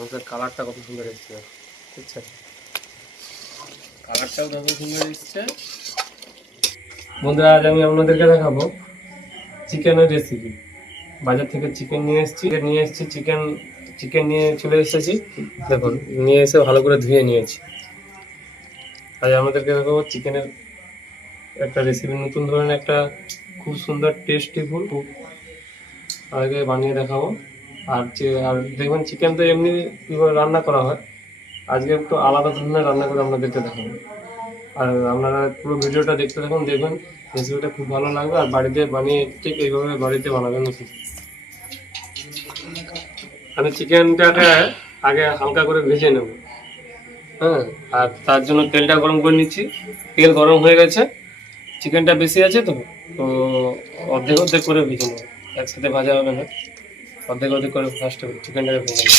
মাংসের কালারটা কত সুন্দর এসছে, বুঝছেন? কালারটাও কত সুন্দর এসছে। বন্ধুরা, আজ আমি আপনাদেরকে দেখাবো চিকেনের রেসিপি। বাজার থেকে চিকেন নিয়ে এসেছি চিকেন নিয়ে চলে এসেছি। দেখুন, নিয়ে এসে ভালো করে ধুয়ে নিয়েছি। আজ আমাদেরকে দেখাবো চিকেনের একটা রেসিপি, নতুন ধরনের একটা খুব সুন্দর টেস্টি ফুড আগে বানিয়ে দেখাবো। আর দেখবেন চিকেন তো এমনি কীভাবে রান্না করা হয়, আজকে একটু আলাদা ধরনের রান্না করে আপনাদেরকে দেখাবো। আর আপনারা পুরো ভিডিওটা দেখতে থাকুন, দেখবেন রেসিপিটা খুব ভালো লাগবে। আর বাড়িতে বানিয়ে ঠিক এইভাবে বাড়িতে বানাবেন উচিত। আমি চিকেনটাকে আগে হালকা করে ভেজে নেব। হ্যাঁ, আর তার জন্য তেলটা গরম করে নিচ্ছি। তেল গরম হয়ে গেছে, চিকেনটা বেশি আছে তো তো অর্ধেক অর্ধেক করে ভেজে নেব, একসাথে ভাজা হবে না। অর্ধেক অর্ধেক করে ফার্স্টে চিকেনটাকে ভেজে নেব।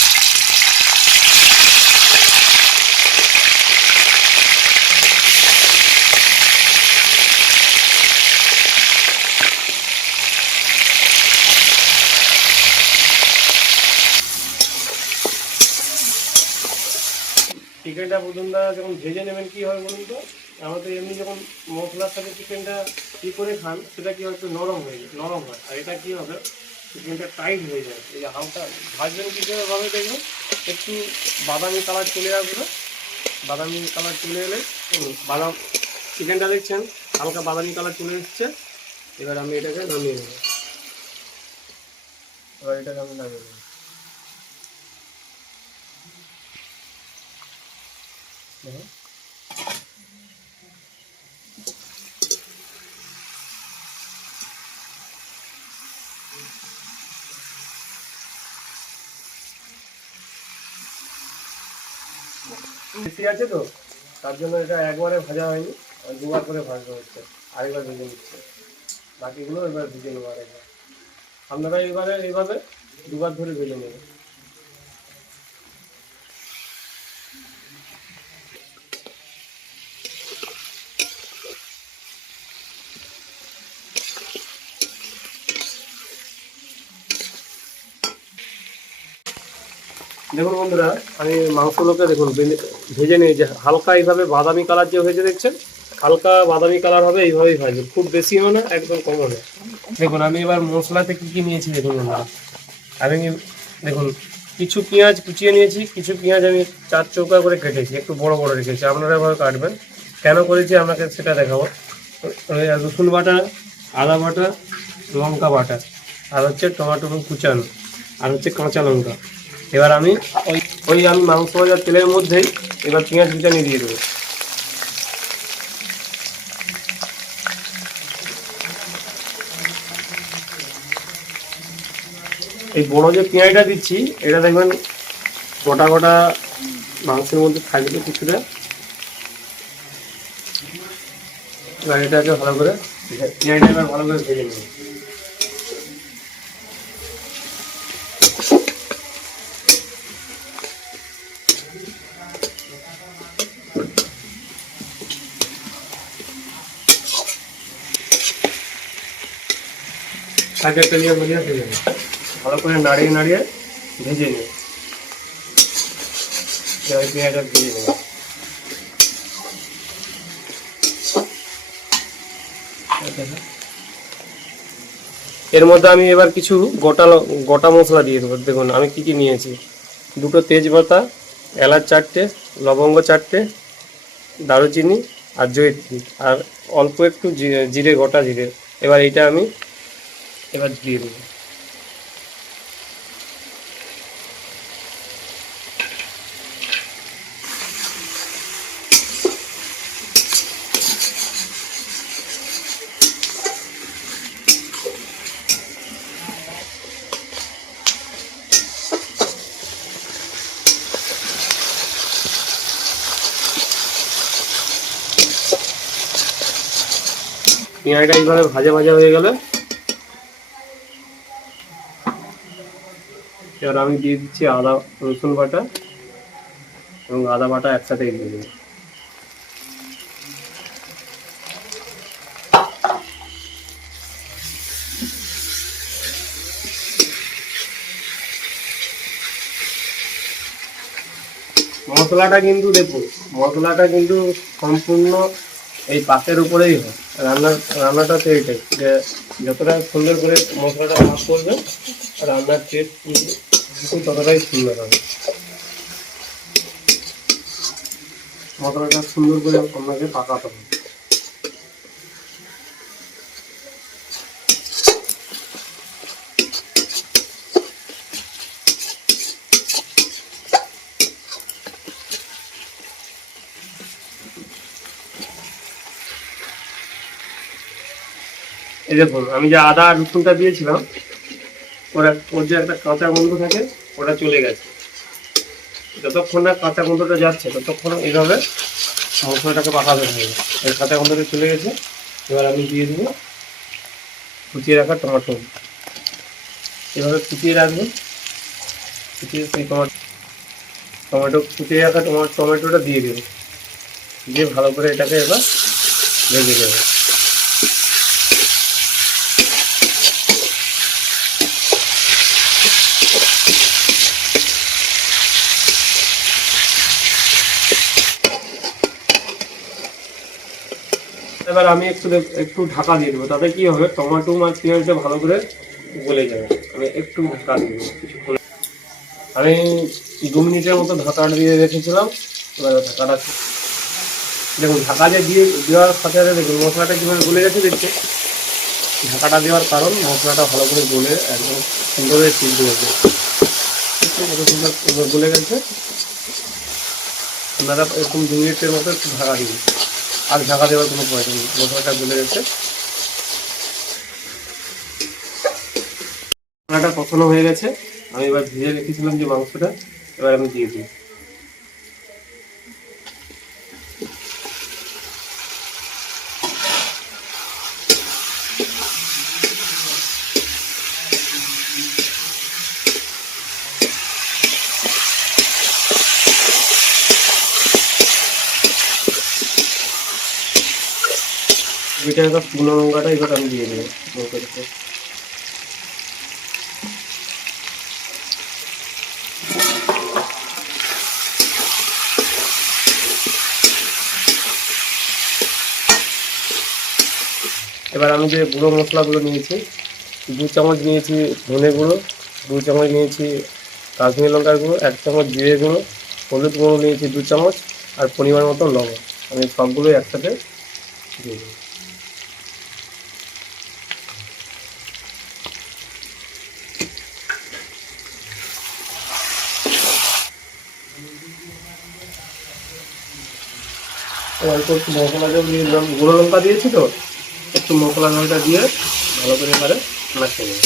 চিকেনটা প্রথমটা যখন ভেজে নেবেন কী হবে বলুন তো, আমাদের এমনি যখন মশলার সাথে চিকেনটা কী করে খান সেটা কী হয়, একটু নরম হয়। আর এটা কী হবে, চিকেনটা টাইট হয়ে যায়। এই হালকা ভাজবেন কীভাবে দেখবেন, একটু বাদামি কালার চলে আসবে। বাদামি কালার চলে এলে চিকেনটা দেখছেন হালকা বাদামি কালার চলে এসছে। এবার আমি এটাকে নামিয়ে নেব। দেখুন, বেশি আছে তো তার জন্য এটা একবারে ভাজা হয়নি, দুবার করে ভাজা হচ্ছে। আরেকবার ভেজে নিচ্ছে, বাকিগুলো এবার ভেজে নেবো আরেকবার। আপনারা এইভাবে দুবার ধরে ভেজে নেবেন। দেখুন বন্ধুরা, আমি মাংসগুলোকে দেখুন ভেজে নিয়েছি হালকা এইভাবে বাদামি কালার যে হয়েছে দেখছেন, হালকা বাদামি কালার হবে, এইভাবেই ভাজবে, খুব বেশিও না একদম কমও না। দেখুন আমি এবার মশলাতে কী কী নিয়েছি দেখুন বন্ধুরা। আমি দেখুন কিছু পেঁয়াজ কুচিয়ে নিয়েছি, কিছু পেঁয়াজ আমি 4 চৌকা করে কেটেছি, একটু বড় বড় রেখেছি। আপনারা এভাবে কাটবেন। কেন করেছি আপনাকে সেটা দেখাবো। রসুন বাটা, আদা বাটা, লঙ্কা বাটা, আর হচ্ছে টমেটো কুচানো, আর হচ্ছে কাঁচা লঙ্কা। এবার আমি আমি মাংস ভাজার তেলের মধ্যেই এবার পেঁয়াজ কুচানি দিয়ে দেবো। এই বড় যে পেঁয়াজটা দিচ্ছি এটা দেখবেন গোটা গোটা মাংসের মধ্যে থাকবে কিছুটা। এবার এটাকে ভালো করে পেঁয়াজটা এবার ভালো করে ভেজে নেব। আগে তেলিয়ে ভেজে নেব, ভালো করে নাড়িয়ে নাড়িয়ে ভেজে নেব। এবার পেঁয়াজটা ভেজে নেব। এর মধ্যে আমি এবার কিছু গোটা মশলা দিয়ে দেবো। দেখুন আমি কি কি নিয়েছি, 2টো তেজপাতা, এলাচ 4টে, লবঙ্গ 4টে, দারুচিনি আর জয়িত্রী, আর অল্প একটু জিরে, গোটা জিরে। এবার এইটা আমি এবার দিয়ে দেবো। পেঁয়াজটা এইভাবে ভাজা ভাজা হয়ে গেলে এবার আমি দিয়ে দিচ্ছি আদা রসুন বাটা এবং আদা বাটা একসাথে দিয়ে দেবো। মশলাটা কিন্তু দেখুন, মশলাটা কিন্তু সম্পূর্ণ এই পাকের উপরেই হয়। রান্নাটা তো এইটাই যে যতটা সুন্দর করে মশলাটা পাক করবে রান্নার টেস্ট কিন্তু ততটাই সুন্দর হবে। মশলাটা সুন্দর করে আপনাকে পাকাতে হবে। এই দেখুন আমি যে আদা আর রসুনটা দিয়েছিলাম ওর যে একটা কাঁচা গন্ধ থাকে ওটা চলে গেছে। যতক্ষণ না কাঁচা গন্ধটা যাচ্ছে ততক্ষণ এইভাবে মশলাটাকে পাকাতে হবে। এই কাঁচা গন্ধটা চলে গেছে, এবার আমি দিয়ে দেবো কুচিয়ে রাখা টমেটো। এভাবে কুচিয়ে রাখবেন, কুচিয়ে সেই কুচিয়ে রাখা টমেটোটা দিয়ে দেবো, দিয়ে ভালো করে এটাকে এবার ভেজে দেবো। এবার আমি একটু ঢাকা দিয়ে দেবো, তাতে কি হবে টমেটো আর পেঁয়াজটা ভালো করে গলে যাবে। আমি একটু ঢাকা দিয়ে দেবো কিছুক্ষণ। আমি 2 মিনিটের মতো ঢাকা দিয়ে রেখেছিলাম। এবার ঢাকাটা দেখুন, ঢাকা দিয়ে দেওয়ার সাথে সাথে দেখুন মশলাটা কীভাবে গলে গেছে দেখতে। ঢাকাটা দেওয়ার কারণ মশলাটা ভালো করে গলে একদম সুন্দরভাবে সিদ্ধ হয়েছে। কত সুন্দর গলে গেছে। আপনারা এরকম 2 মিনিটের মতো একটু ঢাকা দিন, আর ঢাকা দেওয়ার কোনো প্রয়োজন নেই, মশলাটা গলে গেছে। মশলাটা কষানো হয়ে গেছে। আমি এবার ভেজে রেখেছিলাম যে মাংসটা এবার আমি দিয়ে দিই। এটা একটা শুকনো লঙ্কাটা এবার আমি দিয়ে দেবো লঙ্কাটাতে। এবার আমি যে গুঁড়ো মশলাগুলো নিয়েছি, 2 চামচ নিয়েছি ধনে গুঁড়ো, 2 চামচ নিয়েছি কাশ্মীরি লঙ্কার গুঁড়ো, 1 চামচ জিরে গুঁড়ো, হলুদ গুঁড়ো নিয়েছি 2 চামচ, আর পরিমাণ মতো লবণ। আমি সবগুলোই একসাথে দিয়ে দেবো। অল্প একটু মশলাটা দিয়ে দিলাম, গুঁড়ো লঙ্কা দিয়েছি তো একটু মশলা লঙ্কা দিয়ে ভালো করে এবারে মাখিয়ে নেব।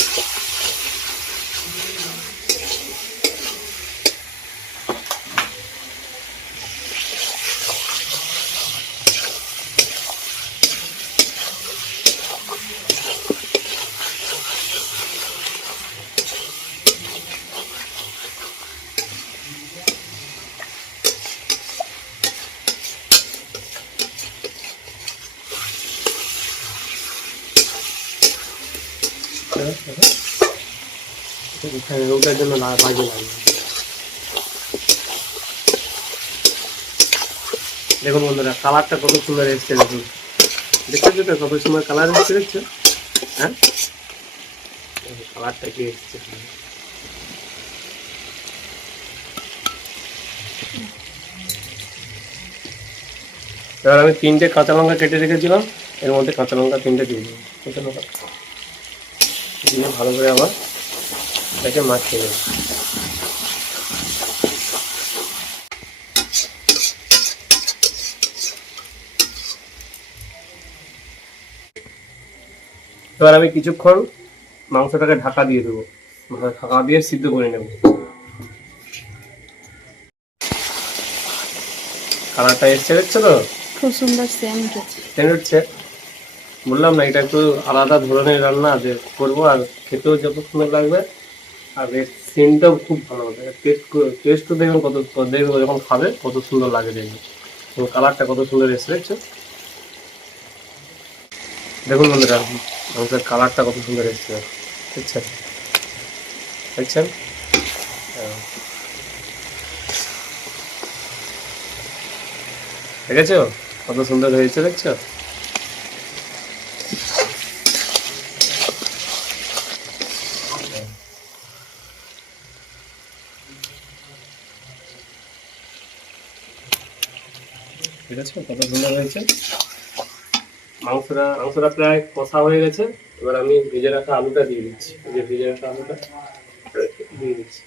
ওটার জন্য বাজে লাগে। দেখুন বন্ধুরা কালারটা কত সুন্দর এসছে, দেখুন দেখতে তো কত সুন্দর কালার এসছে, দেখছো? হ্যাঁ, কালারটা কি এসছে। এবার আমি 3টে কাঁচা লঙ্কা কেটে রেখেছিলাম, এর মধ্যে কাঁচা লঙ্কা 3টে দিয়ে দেবো। কাঁচা লঙ্কা দিয়ে ভালো করে আবার এটাকে মাখিয়ে নেব। এবার আমি কিছুক্ষণ মাংসটাকে ঢাকা দিয়ে দেবো, ঢাকা দিয়ে সিদ্ধ করে নেব। কালারটা এসছে, দেখছো তো খুব সুন্দর সেন্ট হচ্ছে। বললাম না এটা একটু আলাদা ধরনের রান্না যে করবো, আর খেতেও যত সুন্দর লাগবে আর সেন্টটাও খুব ভালো হবে। টেস্টও দেখবেন দেখবেন যখন খাবে কত সুন্দর লাগে দেখবে। এবং কালারটা কত সুন্দর এসছে, দেখছো? দেখুন বন্ধুরা মাংসের কালারটা কত সুন্দর এসছে, দেখছেন? দেখছেন? দেখেছো কত সুন্দর হয়েছে, দেখছো? ঠিক আছে, কত সুন্দর হয়েছে। মাংসটা প্রায় কষা হয়ে গেছে। এবার আমি ভেজে রাখা আলুটা দিয়ে দিচ্ছি। এই যে ভেজে রাখা আলুটা দিয়ে দিচ্ছি,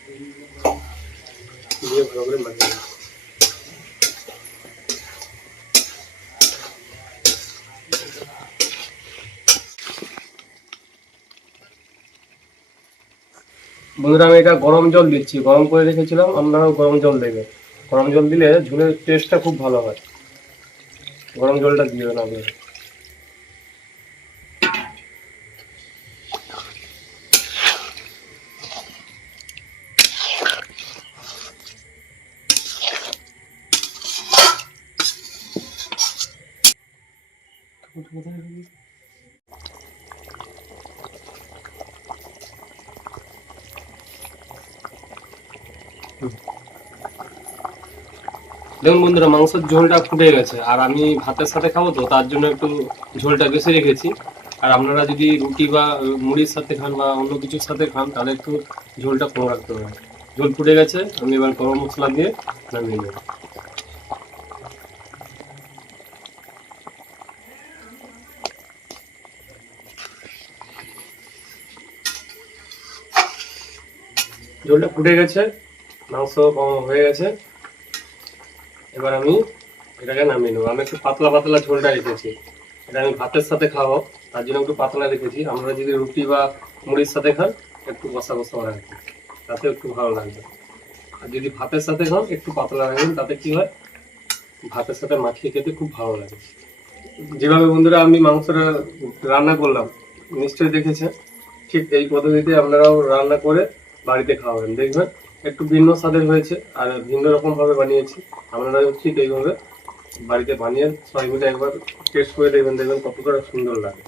দিয়ে ভালো করে মাখিয়ে দিচ্ছি। বন্ধুরা আমি এটা গরম জল দিচ্ছি, গরম করে রেখেছিলাম, আপনারাও গরম জল দেবেন। গরম জল দিলে ঝোলের টেস্টটা খুব ভালো হয়। গরম জলটা দিবেন আপনারা। দেখুন বন্ধুরা, মাংসের ঝোলটা ফুটে গেছে, আর আমি ভাতের সাথে খাবো তো তার জন্য একটু ঝোলটা বেশি রেখেছি। আর আপনারা যদি রুটি বা মুড়ির সাথে খান বা অন্য কিছুর সাথে খান তাহলে একটু ঝোলটা কম রাখতে হবে। ঝোল ফুটে গেছে, আমি এবার গরম মশলা দিয়ে নামিয়ে নেব। ঝোলটা ফুটে গেছে, মাংস কম হয়ে গেছে। এবার আমি এটাকে নামিয়ে নেবো। আমি একটু পাতলা পাতলা ঝোলটা রেখেছি, এটা আমি ভাতের সাথে খাবো তার জন্য একটু পাতলা রেখেছি। আমরা যদি রুটি বা মুড়ির সাথে খান একটু কষা কষা রাখবেন, তাতে একটু ভালো লাগবে। আর যদি ভাতের সাথে খান একটু পাতলা রাখবেন, তাতে কি হয় ভাতের সাথে মাখিয়ে খেতে খুব ভালো লাগে। যেভাবে বন্ধুরা আমি মাংসটা রান্না করলাম নিশ্চয়ই দেখেছেন, ঠিক এই পদ্ধতিতে আপনারাও রান্না করে বাড়িতে খাওয়াবেন, দেখবেন একটু ভিন্ন স্বাদের হয়েছে আর ভিন্ন রকম ভাবে বানিয়েছি। আপনারাও ঠিক এইভাবে বাড়িতে বানিয়ে সবাই মিলে একবার টেস্ট করে দেখবেন, দেখবেন কতটা সুন্দর লাগে।